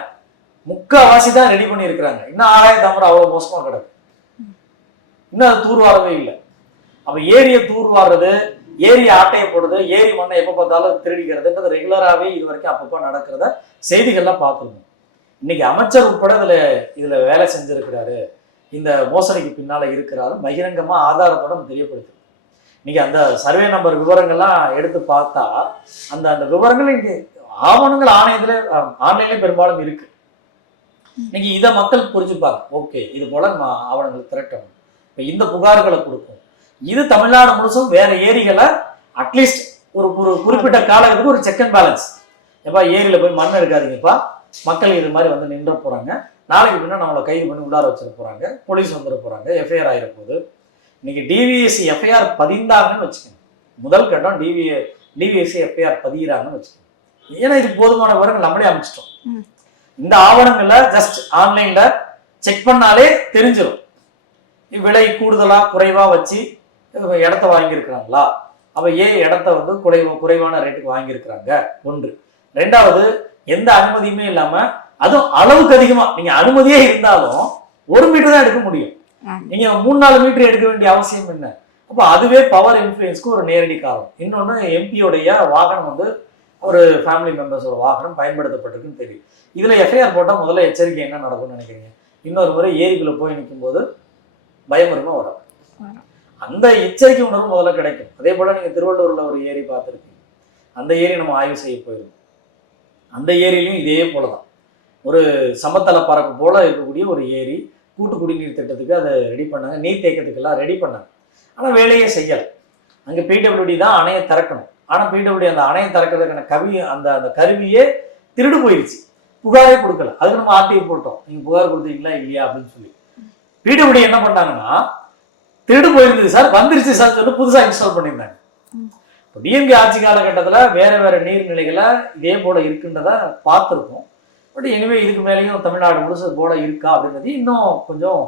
முக்காவாசி தான் ரெடி பண்ணி இருக்கிறாங்க. இன்னும் 6000 தாமரை அவ்வளவு மோசமா கிடக்கு, இன்னும் அது தூர்வாரவே இல்லை. அப்ப ஏரியை தூர்வாடுறது, ஏரி ஆட்டையை போடுறது, ஏரி மண்ணை எப்ப பார்த்தாலும் திருடிக்கிறதுன்றது ரெகுலராகவே இது வரைக்கும் அப்பப்போ நடக்கிறத செய்திகள்லாம் பார்த்துருக்கோம். இன்னைக்கு அமைச்சர் உட்பட இதுல வேலை செஞ்சிருக்கிறாரு, இந்த மோசடிக்கு பின்னால இருக்கிறாரு, பகிரங்கமா ஆதாரத்தோட தெரியப்படுத்து. இன்னைக்கு அந்த சர்வே நம்பர் விவரங்கள்லாம் எடுத்து பார்த்தா அந்த விவரங்கள் இங்கே ஆவணங்கள் ஆன்லைன்ல பெரும்பாலும் இருக்கு. இன்னைக்கு இதை மக்கள் புரிஞ்சுப்பாங்க. ஓகே, இது போல ஆவணங்கள் திரட்டணும், இப்ப இந்த புகார்களை கொடுக்கும். இது தமிழ்நாடு முழுசும் வேற ஏரிகளை அட்லீஸ்ட் ஒரு குறிப்பிட்ட காலகட்டத்துக்கு ஒரு செக் அண்ட் பேலன்ஸ். எப்பா ஏரியில போய் மண் எடுக்காதீங்கப்பா, மக்கள் இது மாதிரி வந்து நின்ற போறாங்க, நாளைக்கு பின்னா நம்மளை கைது பண்ணி உள்ளார வச்சிட போறாங்க, போலீஸ் வந்துட போறாங்க, எஃப்ஐஆர் ஆயிர போகுது. இன்னைக்கு டிவிஎஸ்சி எஃப்ஐஆர் பதிந்தாங்கன்னு வச்சுக்கோங்க, முதல் கட்டம் டிவிஎஸ்சி எஃப்ஐஆர் பதிகிறாங்கன்னு வச்சுக்கோங்க. ஏன்னா இது போதுமான விவரங்கள் நம்மளே அமைச்சிட்டோம். இந்த ஆவணங்களை ஜஸ்ட் ஆன்லைன்ல செக் பண்ணாலே தெரிஞ்சிடும், விலை கூடுதலா குறைவா வச்சு இடத்த வாங்கியிருக்கிறாங்களா, அப்ப ஏன் இடத்த வந்து குறைவான ரேட்டுக்கு வாங்கியிருக்கிறாங்க ஒன்று. ரெண்டாவது, எந்த அனுமதியுமே இல்லாம, அதுவும் அளவுக்கு அதிகமா, நீங்க அனுமதியே இருந்தாலும் 1 மீட்டர் தான் எடுக்க முடியும், நீங்க 3-4 மீட்டர் எடுக்க வேண்டிய அவசியம் என்ன? அப்ப அதுவே பவர் இன்ஃப்ளூயன்ஸ்க்கு ஒரு நேரடி காரணம். இன்னொன்னு, எம்பியோடைய வாகனம் வந்து ஒரு ஃபேமிலி மெம்பர்ஸோட வாகனம் பயன்படுத்தப்பட்டிருக்குன்னு தெரியும். இதுல எஃப்ஐஆர் போட்டா முதல்ல எச்சரிக்கை என்ன நடக்கும்னு நினைக்கிறீங்க? இன்னொரு முறை ஏரிக்குள்ள போய் நிற்கும் போது பயமுறுமா வரும், அந்த எச்சரிக்கை உணர்வு முதல்ல கிடைக்கும். அதே போல நீங்க திருவள்ளூர்ல ஒரு ஏரி பார்த்துருக்கீங்க, அந்த ஏரி நம்ம ஆய்வு செய்ய போயிருக்கோம். அந்த ஏரியிலையும் இதே போலதான், ஒரு சமத்தள பரப்பு போல இருக்கக்கூடிய ஒரு ஏரி, கூட்டு குடிநீர் திட்டத்துக்கு அதை ரெடி பண்ணாங்க, நீர் தேக்கத்துக்கெல்லாம் ரெடி பண்ணாங்க. ஆனா வேலையே செய்யலை. அங்க பிடபிள்யூடி தான் அணையை திறக்கணும், ஆனா பிடபிள்யூடி அந்த அணையை திறக்கிறதுக்கான அந்த கருவியே திருடு போயிடுச்சு, புகாரே கொடுக்கல. அதுக்கு நம்ம ஆர்டிஐ போட்டோம், நீங்க புகார் கொடுத்தீங்களா இல்லையா அப்படின்னு சொல்லி. பிடபிள்யூடி என்ன பண்ணாங்கன்னா, திருடு போயிருந்தது சார், வந்துருச்சு சார் சொல்லி புதுசா இன்ஸ்டால் பண்ணியிருந்தாங்க. டிஎம்கே ஆட்சி காலகட்டத்துல வேற நீர்நிலைகளை இதே போல இருக்குன்றத பார்த்துருக்கோம். பட் எனிவே இதுக்கு மேலேயும் தமிழ்நாடு முழுசு போல இருக்கா அப்படின்றது இன்னும் கொஞ்சம்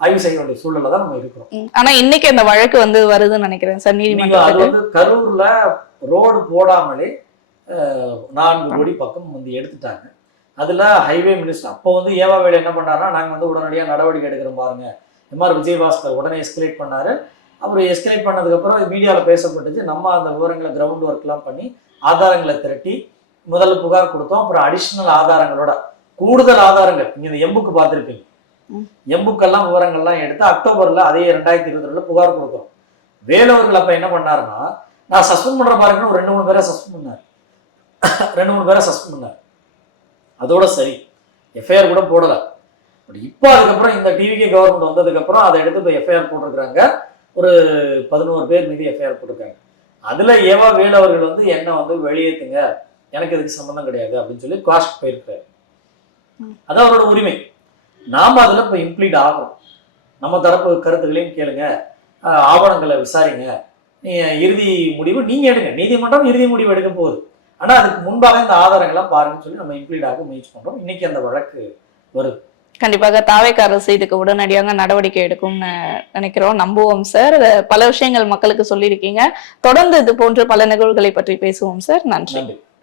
ஆய்வு செய்ய வேண்டிய சூழல்ல தான் நம்ம இருக்கிறோம். ஆனா இன்னைக்கு அந்த வழக்கு வந்து வருதுன்னு நினைக்கிறேன் சார் நீதிமன்றம். அது வந்து கரூர்ல ரோடு போடாமலே 4 கோடி பக்கம் வந்து எடுத்துட்டாங்க. அதுல ஹைவே மினிஸ்டர் அப்போ வந்து ஏவா வேலை என்ன பண்ணாருன்னா, நாங்க வந்து உடனடியாக நடவடிக்கை எடுக்கிறோம் பாருங்க, எம்ஆர் விஜயபாஸ்கர் உடனே எஸ்கலேட் பண்ணாரு. அப்புறம் எஸ்கலேட் பண்ணதுக்கப்புறம் மீடியாவில் பேசப்பட்டுச்சு. நம்ம அந்த விவரங்களை கிரவுண்ட் ஒர்க்லாம் பண்ணி ஆதாரங்களை திரட்டி முதல்ல புகார் கொடுத்தோம். அப்புறம் அடிஷ்னல் ஆதாரங்களோட கூடுதல் ஆதாரங்கள், நீங்க இந்த எம்புக்கு பார்த்துருப்பீங்க, எம்புக்கெல்லாம் விவரங்கள்லாம் எடுத்து அக்டோபர்ல அதே 2022 புகார் கொடுத்தோம். வேலவர்கள் அப்ப என்ன பண்ணாருன்னா, நான் சஸ்பெண்ட் பண்ற பாருங்கன்னு ஒரு 2-3 பேரை சஸ்பெண்ட் பண்ணார். அதோட சரி, எஃப்ஐஆர் கூட போடல. பட் இப்போ அதுக்கப்புறம் இந்த டிவிகே கவர்மெண்ட் வந்ததுக்கு அப்புறம் அதை எடுத்து இப்போ எஃப்ஐஆர் போட்டிருக்கிறாங்க. ஒரு 11 பேர் மீது எஃப்ஐஆர் போட்டிருக்காங்க. அதுல ஏவா வேலு அவர்கள் வந்து என்ன வந்து வெளியேற்றுங்க, எனக்கு இதுக்கு சம்பந்தம் கிடையாது அப்படின்னு சொல்லி குவாஷ் போயிருக்காரு. அது அவரோட உரிமை. நாம அதுல இப்ப இம்ப்ளீட் ஆகும். நம்ம தரப்பு கருத்துக்களையும் கேளுங்க, ஆவணங்களை விசாரிங்க, நீங்க இறுதி முடிவு நீங்க எடுங்க. நீதிமன்றம் இறுதி முடிவு எடுக்க போகுது. ஆனா அதுக்கு முன்பாக இந்த ஆதாரங்கள்லாம் பாருங்கன்னு சொல்லி நம்ம இம்ப்ளீட் ஆக முயற்சி பண்றோம். இன்னைக்கு அந்த வழக்கு வருது. கண்டிப்பாக தாவேக்கா அரசு இதுக்கு உடனடியாக நடவடிக்கை எடுக்கும்னு நினைக்கிறோம், நம்புவோம் சார். பல விஷயங்கள் மக்களுக்கு சொல்லியிருக்கீங்க. தொடர்ந்து இது போன்ற பல நிகழ்வுகளை பற்றி பேசுவோம் சார். நன்றி.